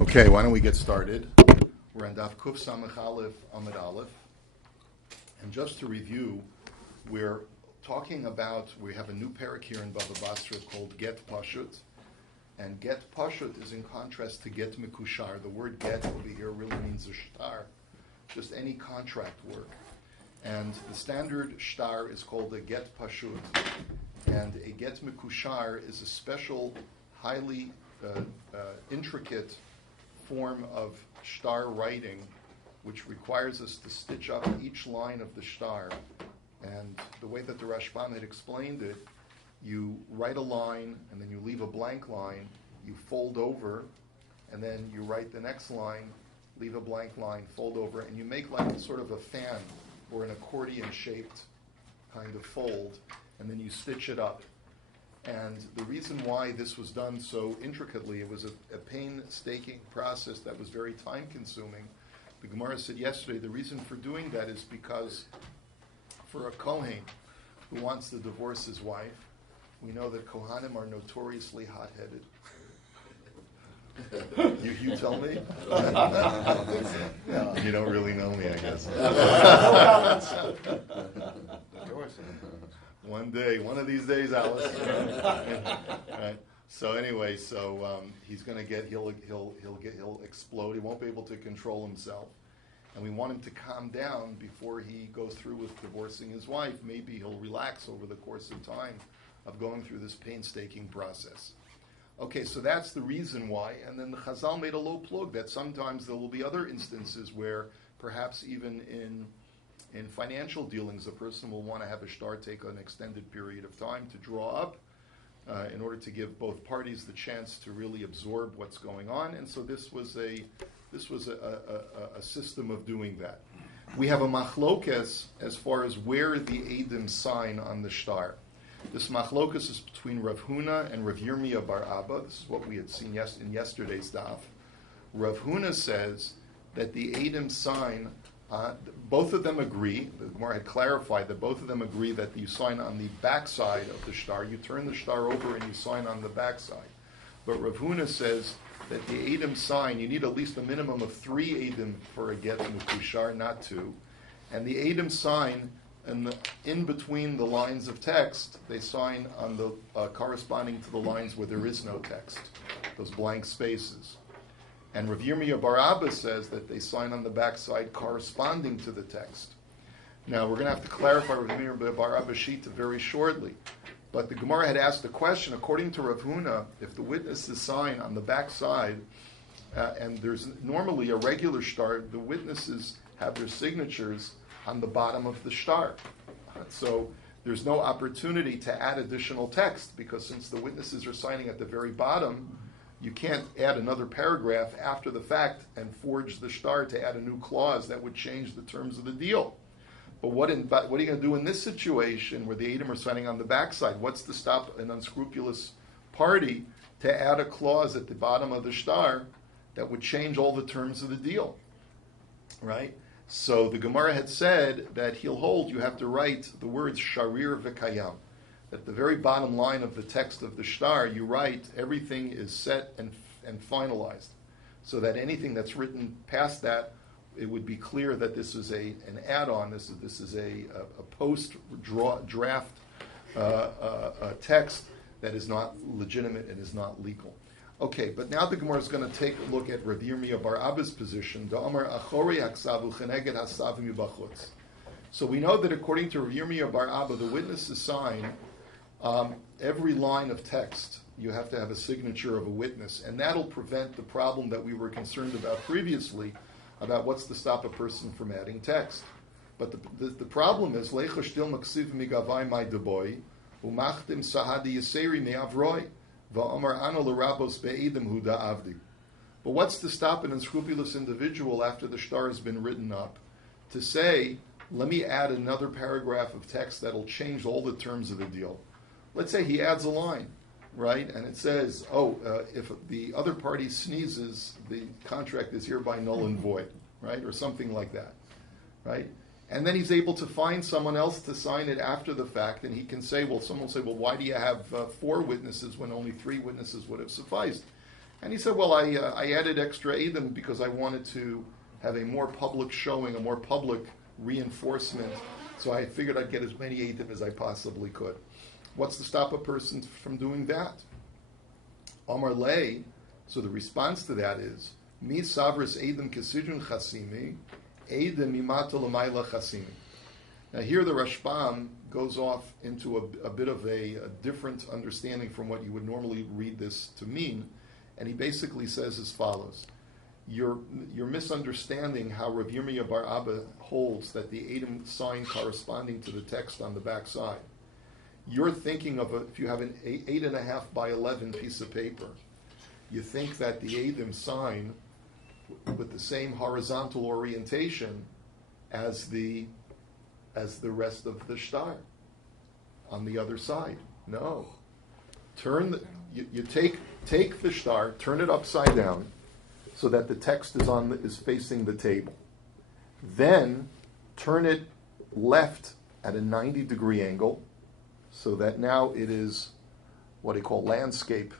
Okay, why don't we get started? We're on Daf Kuf Samach Aleph Amud Aleph. And just to review, we're talking about, we have a new parak here in Bava Basra called Get Pashut. And Get Pashut is in contrast to Get Mekushar. The word Get over here really means a shtar, just any contract work. And the standard shtar is called a Get Pashut. And a Get Mekushar is a special, highly intricate form of shtar writing, which requires us to stitch up each line of the shtar. And the way that the Rashbam had explained it, you write a line, and then you leave a blank line, you fold over, and then you write the next line, leave a blank line, fold over, and you make like sort of a fan or an accordion-shaped kind of fold, and then you stitch it up. And the reason why this was done so intricately, it was a painstaking process that was very time-consuming. The Gemara said yesterday the reason for doing that is because for a Kohen who wants to divorce his wife, we know that Kohanim are notoriously hot-headed. You tell me? You don't really know me, I guess. One day, one of these days, Alice. Right. So anyway, he's going to he'll explode. He won't be able to control himself, and we want him to calm down before he goes through with divorcing his wife. Maybe he'll relax over the course of time of going through this painstaking process. Okay, so that's the reason why. And then the Chazal made a low plug that sometimes there will be other instances where perhaps even in financial dealings, a person will want to have a shtar take an extended period of time to draw up in order to give both parties the chance to really absorb what's going on. And so this was a system of doing that. We have a machlokes as far as where the Eidim sign on the shtar. This machlokes is between Rav Huna and Rav Yirmiyah bar Abba. This is what we had seen in yesterday's daf. Rav Huna says that the Eidim sign. Both of them agree, the Gemara had clarified that both of them agree that you sign on the backside of the shtar. You turn the shtar over and you sign on the backside. But Rav Huna says that the Eidim sign, you need at least a minimum of 3 Eidim for a get Mekushar, not 2. And the Eidim sign, in between the lines of text, they sign on the corresponding to the lines where there is no text, those blank spaces. And Rav Yirmiyah bar Abba says that they sign on the backside corresponding to the text. Now, we're going to have to clarify Rav Yirmiyah bar Abba's shita very shortly. But the Gemara had asked the question, according to Rav Huna, if the witnesses sign on the backside, and there's normally a regular shtar, the witnesses have their signatures on the bottom of the shtar. So there's no opportunity to add additional text, because since the witnesses are signing at the very bottom, you can't add another paragraph after the fact and forge the shtar to add a new clause that would change the terms of the deal. But what are you going to do in this situation where the Eidim are signing on the backside? What's to stop an unscrupulous party to add a clause at the bottom of the shtar that would change all the terms of the deal? Right? So the Gemara had said that he'll hold, you have to write the words sharir v'kayam. At the very bottom line of the text of the shtar, you write everything is set and finalized, so that anything that's written past that, it would be clear that this is an add-on. This is a post-draft text that is not legitimate and is not legal. Okay, but now the Gemara is going to take a look at Rav Yirmiyah bar Abba's position. So we know that according to Rav Yirmiyah bar Abba, the witnesses sign. Every line of text, you have to have a signature of a witness, and that'll prevent the problem that we were concerned about previously, about what's to stop a person from adding text. But the problem is, Leicha shtil maksiv migavai mai deboy, umachtim sahadi yiseri me'avroi, va'omar ano l'rabos be'edim hu da'avdi. But what's to stop an unscrupulous individual after the shtar has been written up to say, let me add another paragraph of text that'll change all the terms of the deal? Let's say he adds a line, right? And it says, if the other party sneezes, the contract is hereby null and void, right? Or something like that, right? And then he's able to find someone else to sign it after the fact, and he can say, someone will say, why do you have 4 witnesses when only 3 witnesses would have sufficed? And he said, well, I added extra Eidim because I wanted to have a more public showing, a more public reinforcement. So I figured I'd get as many Eidim as I possibly could. What's to stop a person from doing that? Amar lei, so the response to that is, Mi savris Eidim kesidrun chasimi, Eidim mimata l'mayla chasimi. Now here the Rashbam goes off into a bit of a different understanding from what you would normally read this to mean, and he basically says as follows. You're misunderstanding how Rav Yirmiyah bar Abba holds that the Eidim sign corresponding to the text on the back side. You're thinking of if you have an 8.5 by 11 piece of paper, you think that the Eidim sign with the same horizontal orientation as the rest of the shtar on the other side. No. You take the shtar, turn it upside down so that the text is facing the table. Then turn it left at a 90-degree angle so that now it is what they call landscape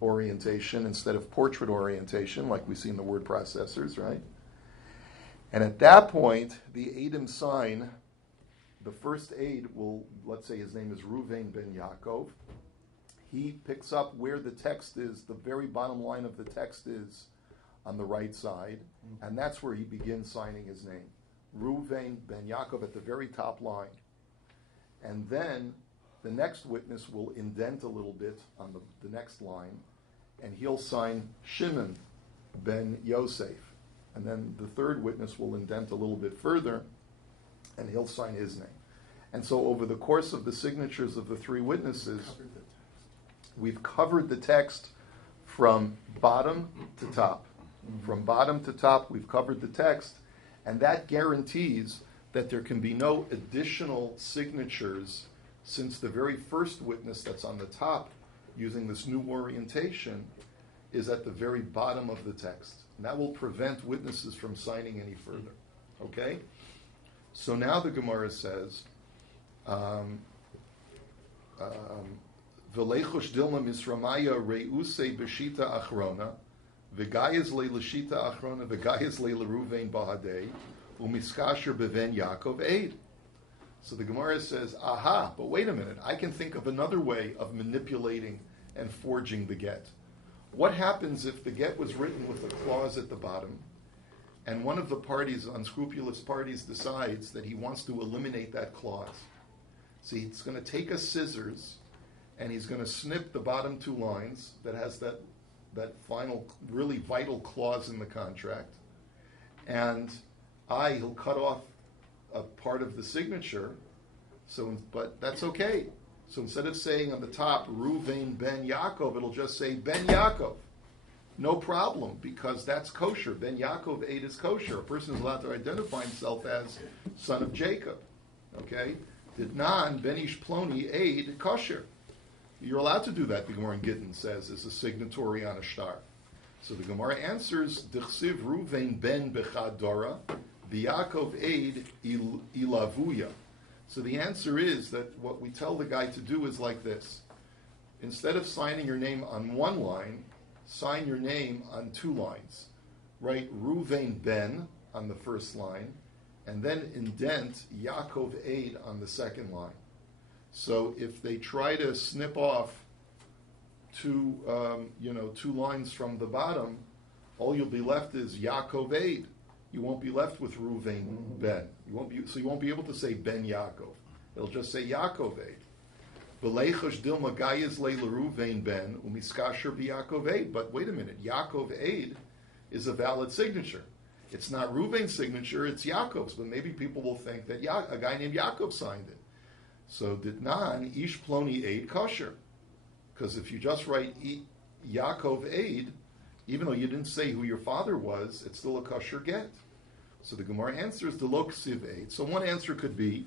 orientation instead of portrait orientation, like we see in the word processors, right? And at that point, the Eidim sign, the first Eid will, let's say his name is Ruvain ben Yaakov. He picks up where the text is, the very bottom line of the text is on the right side, and that's where he begins signing his name. Ruvain ben Yaakov at the very top line. And then the next witness will indent a little bit on the next line, and he'll sign Shimon ben Yosef. And then the third witness will indent a little bit further, and he'll sign his name. And so over the course of the signatures of the three witnesses, we've covered the text from bottom to top. From bottom to top, we've covered the text, and that guarantees that there can be no additional signatures since the very first witness that's on the top using this new orientation is at the very bottom of the text. And that will prevent witnesses from signing any further. Okay? So now the Gemara says, V'leichush dilma misramaya re'usei b'shita achrona, v'gayez le l'shita achrona, v'gayez le l'ruvein bahadei, u'miskasher b'ven Yaakov eid. So the Gemara says, aha, but wait a minute, I can think of another way of manipulating and forging the get. What happens if the get was written with a clause at the bottom, and one of the parties, unscrupulous parties, decides that he wants to eliminate that clause? So he's going to take a scissors, and he's going to snip the bottom two lines that has that final, really vital clause in the contract, and he'll cut off a part of the signature. But that's okay. So instead of saying on the top, Ruvain ben Yaakov, it'll just say Ben Yaakov. No problem, because that's kosher. Ben Yaakov Eid is kosher. A person is allowed to identify himself as son of Jacob. Okay? Didnan ben Ish Ploni Eid kosher. You're allowed to do that, the Gemara in Gittin says, as a signatory on a shtar. So the Gemara answers, D'chsiv Ruvain ben Bechadora, V'Yaakov Eid ilavuya. So the answer is that what we tell the guy to do is like this. Instead of signing your name on one line, sign your name on two lines. Write Ruvain ben on the first line, and then indent Yaakov Eid on the second line. So if they try to snip off two lines from the bottom, all you'll be left is Yaakov Eid. You won't be left with Ruvain ben. You won't be able to say Ben Yaakov. It'll just say Yaakov Eid. V'leichosh dilma gayez le Ruvain ben umiskasher b'Yaakov Eid. But wait a minute, Yaakov Eid is a valid signature. It's not Ruvain's signature; it's Yaakov's. But maybe people will think that a guy named Yaakov signed it. So ditnan ish ploni Eid kosher, because if you just write Yaakov Eid, even though you didn't say who your father was, it's still a kosher get. So the Gemara answers the lo ksiv Eid. So one answer could be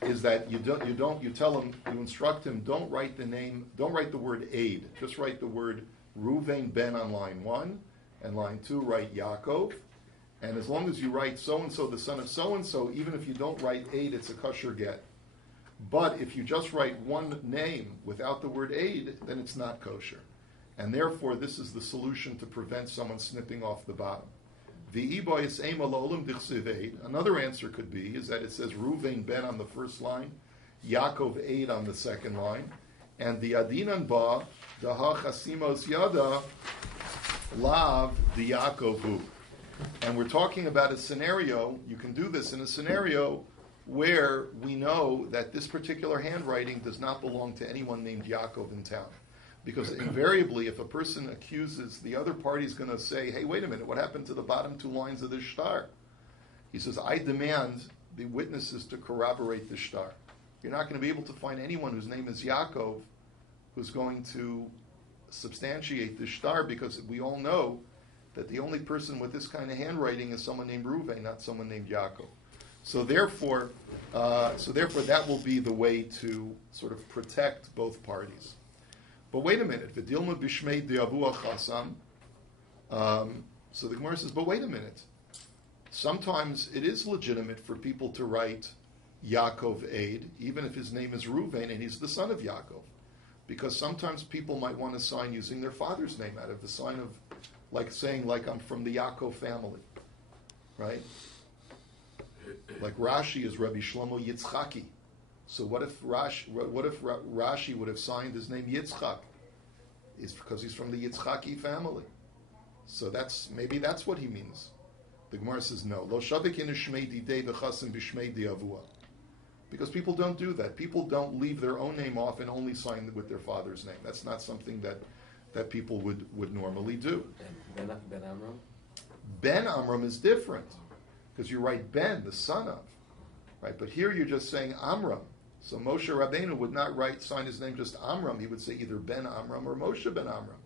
is that you tell him, you instruct him, don't write the word Eid. Just write the word Ruvain ben on line 1, and line 2 write Yaakov. And as long as you write so-and-so, the son of so-and-so, even if you don't write Eid, it's a kosher get. But if you just write one name without the word Eid, then it's not kosher. And therefore, this is the solution to prevent someone snipping off the bottom. Another answer could be is that it says Ruvain ben on the first line, Yaakov Eid on the second line, and the Adinan ba, Daha Chasimos Yada, Lav the Yaakovu. And we're talking about a scenario, you can do this in a scenario where we know that this particular handwriting does not belong to anyone named Yaakov in town. Because invariably, if a person accuses, the other party is going to say, hey, wait a minute, what happened to the bottom two lines of the shtar? He says, I demand the witnesses to corroborate the shtar. You're not going to be able to find anyone whose name is Yaakov who's going to substantiate the shtar, because we all know that the only person with this kind of handwriting is someone named Reuven, not someone named Yaakov. So therefore, that will be the way to sort of protect both parties. But wait a minute, V'dilma b'shmei de'avu achasam. So the Gemara says, but wait a minute. Sometimes it is legitimate for people to write Yaakov Eid, even if his name is Reuven and he's the son of Yaakov. Because sometimes people might want to sign using their father's name out of the sign of, like saying, like I'm from the Yaakov family. Right? Like Rashi is Rabbi Shlomo Yitzchaki. So what if Rashi would have signed his name Yitzchak? It's because he's from the Yitzchaki family. So maybe that's what he means. The Gemara says no. Lo shavik in shmei didei v'chasim b'shmei diavua. Because people don't do that. People don't leave their own name off and only sign with their father's name. That's not something that people would normally do. Ben Amram? Ben Amram is different. Because you write Ben, the son of. Right? But here you're just saying Amram. So Moshe Rabbeinu would not sign his name just Amram. He would say either Ben Amram or Moshe Ben Amram.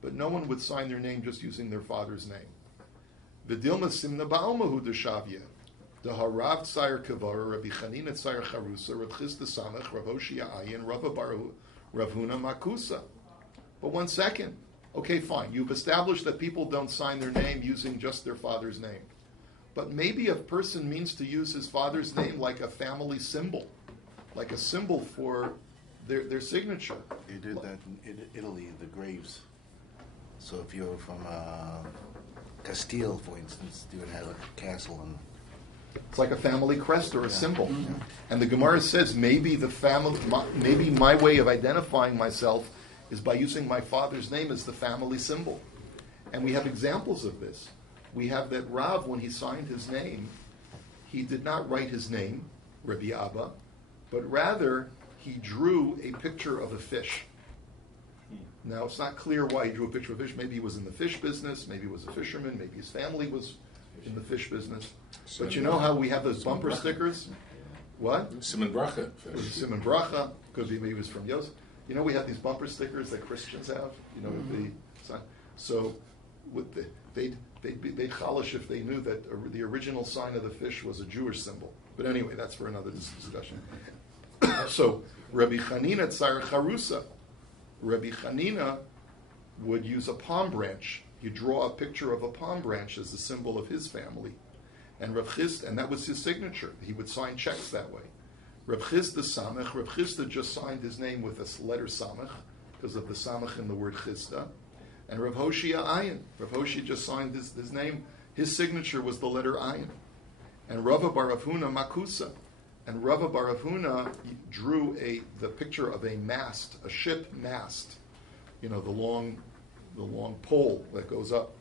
But no one would sign their name just using their father's name. V'dilma simna ba'almahu d'shavye. The Harav Tzair Kavara, Rabbi Chanina Tzair Charusa, Rav Chisda Samach, Rav Hoshia Ayin, Rav Huna Makusa. But 1 second. Okay, fine. You've established that people don't sign their name using just their father's name. But maybe a person means to use his father's name like a family symbol, like a symbol for their signature. You did that in Italy, the graves. So if you're from Castile, for instance, you would have a castle and it's like a family crest or a symbol. Mm-hmm. And the Gemara says maybe maybe my way of identifying myself is by using my father's name as the family symbol. And we have examples of this. We have that Rav, when he signed his name, he did not write his name, Rabbi Abba, but rather he drew a picture of a fish. Now, it's not clear why he drew a picture of a fish. Maybe he was in the fish business, maybe he was a fisherman, maybe his family was in the fish business. But you know how we have those bumper stickers? What? Simon Bracha. Simon Bracha. Could be maybe he was from Yosef. You know we have these bumper stickers that Christians have? You know, so they'd chalish if they knew that the original sign of the fish was a Jewish symbol. But anyway, that's for another discussion. So Rabbi Chanina Tzar Charusa. Rabbi Chanina would use a palm branch. You draw a picture of a palm branch as the symbol of his family. And Rav Chisda, and that was his signature. He would sign checks that way. Rav Chisda Samach, Rav Chisda just signed his name with a letter Samach, because of the Samach in the word Chisda. And Rav Hoshia Ayin, Rav Hoshia just signed his name, his signature was the letter Ayin. And Rava Bar Huna Makusa. And Rava Bar Huna drew the picture of a mast, a ship mast. You know, the long pole that goes up.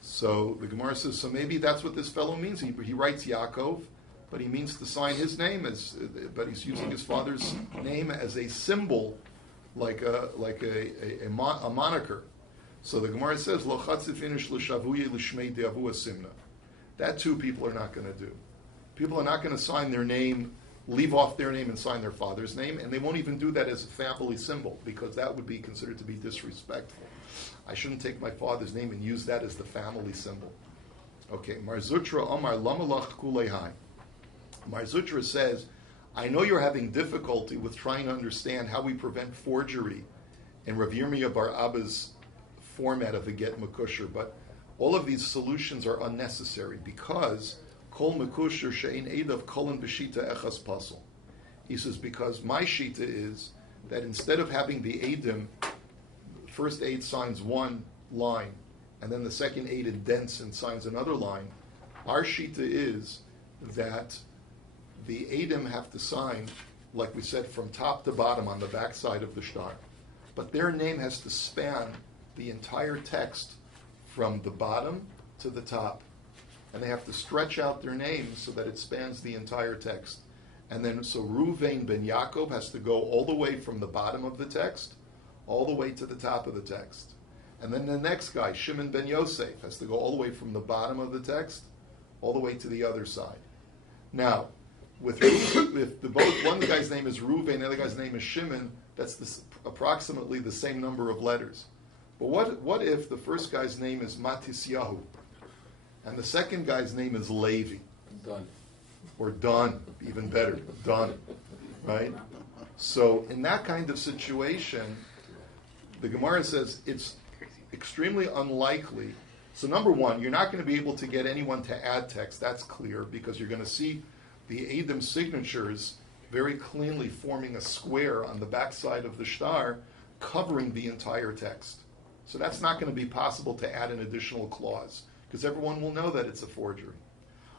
So the Gemara says, so maybe that's what this fellow means. He writes Yaakov, but he means to sign his name but he's using his father's name as a symbol, like a moniker. So the Gemara says, Lo chatzifinish l'shavuye l'shmei de'avua simna. That too people are not going to do. People are not going to sign their name, leave off their name and sign their father's name, and they won't even do that as a family symbol, because that would be considered to be disrespectful. I shouldn't take my father's name and use that as the family symbol. Okay, Mar Zutra Omar Lamalach Kulehai. Mar Zutra says, I know you're having difficulty with trying to understand how we prevent forgery in Rav Yirmiyah Bar Abba's format of the Get Mekusher, but all of these solutions are unnecessary because Kol Mekusher Shein Eidav Kolin B'Shita Echas Pasel. He says, because my Shita is that instead of having the Eidim first aid signs one line, and then the second aid indents and signs another line, our shita is that the aidim have to sign, like we said, from top to bottom on the back side of the shtar. But their name has to span the entire text from the bottom to the top. And they have to stretch out their names so that it spans the entire text. And then, so Ruvain ben Yaakov has to go all the way from the bottom of the text, all the way to the top of the text. And then the next guy, Shimon ben Yosef, has to go all the way from the bottom of the text, all the way to the other side. Now, if one guy's name is Ruvain, the other guy's name is Shimon, that's approximately the same number of letters. But what if the first guy's name is Matisyahu, and the second guy's name is Levi? Done. Or Don, even better, Don, right? So in that kind of situation, the Gemara says it's extremely unlikely. So number one, you're not going to be able to get anyone to add text. That's clear, because you're going to see the Eidim signatures very cleanly forming a square on the backside of the shtar, covering the entire text. So that's not going to be possible to add an additional clause, because everyone will know that it's a forgery.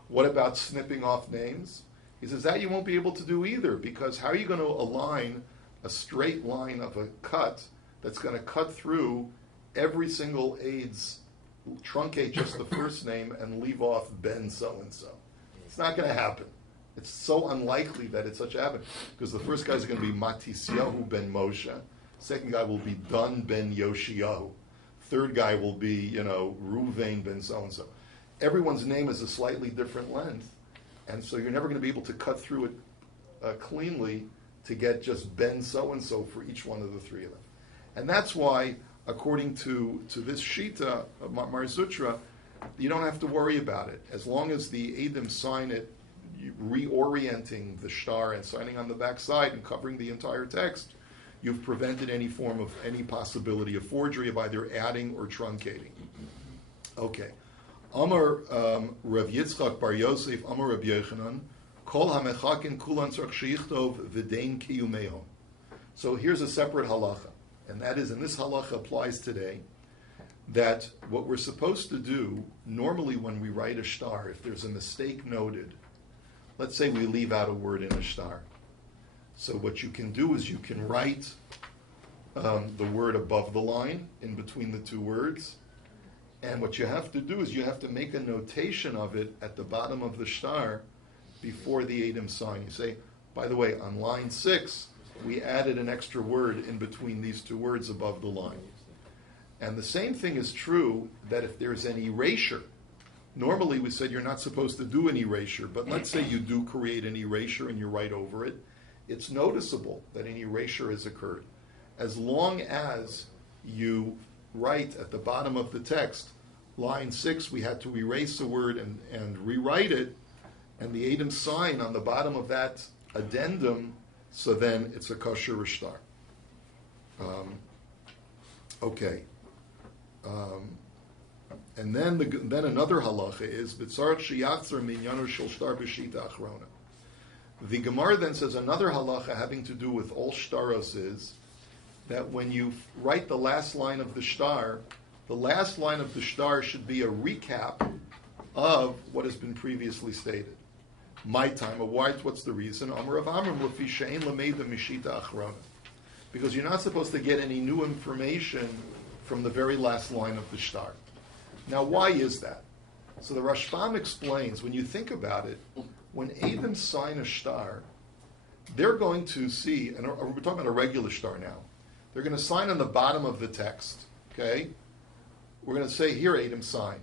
What about snipping off names? He says that you won't be able to do either, because how are you going to align a straight line of a cut that's going to cut through every single aid's, truncate just the first name and leave off Ben so-and-so? It's not going to happen. It's so unlikely that it's such a happen, because the first guy's going to be Matisyahu ben Moshe, second guy will be Dun ben Yoshiyahu, third guy will be, Ruvain ben so-and-so. Everyone's name is a slightly different length, and so you're never going to be able to cut through it cleanly to get just Ben so-and-so for each one of the three of them. And that's why, according to this Shita of Mar Zutra, you don't have to worry about it. As long as the Eidim sign it, reorienting the shtar and signing on the back side and covering the entire text, you've prevented any form of any possibility of forgery, of either adding or truncating. Okay. Amar Rav Yitzchak bar Yosef, Amar Rav Yochanan, Kol hamechakin kulan tzarich sheyichtov v'dein kiyumehom. So here's a separate halacha, and that is, and this halacha applies today, that what we're supposed to do, normally when we write a shtar, if there's a mistake noted, let's say we leave out a word in a shtar. So what you can do is you can write the word above the line, in between the two words, and what you have to do is you have to make a notation of it at the bottom of the shtar before the Eidim sign. You say, by the way, on line 6, we added an extra word in between these two words above the line. And the same thing is true that if there's an erasure, normally we said you're not supposed to do an erasure, but let's say you do create an erasure and you write over it, it's noticeable that an erasure has occurred. As long as you write at the bottom of the text, line 6, we had to erase a word and rewrite it, and the Eidim sign on the bottom of that addendum, so then it's a kosher rishtar. Okay. And then another halacha is b'tzarich sheyatzer minyano shel shtar b'shita achrona. The Gemara then says another halacha having to do with all shtaros is that when you write the last line of the shtar, the last line of the shtar should be a recap of what has been previously stated. My time of what's the reason? Amar of Amram lefi she'ein lameida mishita achrona. Because you're not supposed to get any new information from the very last line of the shtar. Now, why is that? So the Rashbam explains, when you think about it, when Eidim sign a shtar, they're going to see, and we're talking about a regular shtar now, they're going to sign on the bottom of the text, okay? We're going to say, here, Eidim, sign.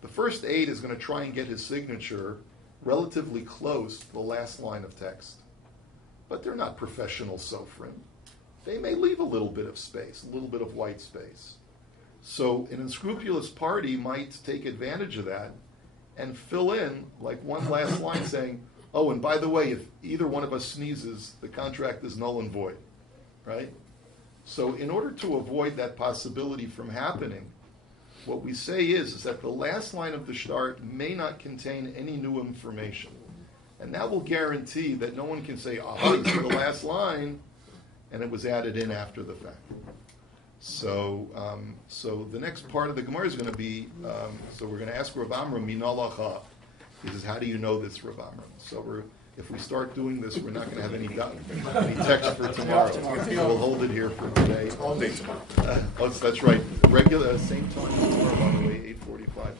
The first aid is going to try and get his signature relatively close to the last line of text. But they're not professional sofrim. They may leave a little bit of space, a little bit of white space. So an unscrupulous party might take advantage of that and fill in like one last line saying, oh, and by the way, if either one of us sneezes, the contract is null and void, right? So in order to avoid that possibility from happening, what we say is that the last line of the shtar may not contain any new information. And that will guarantee that no one can say, aha, it's the last line, and it was added in after the fact. So the next part of the Gemara is going to be, so we're going to ask Rav Amram, Minalacha. He says, how do you know this, Rav Amram? So if we start doing this, we're not going to have any text for tomorrow. We'll hold it here for today. All day tomorrow. That's right. Regular, same time tomorrow, by the way, 8:45.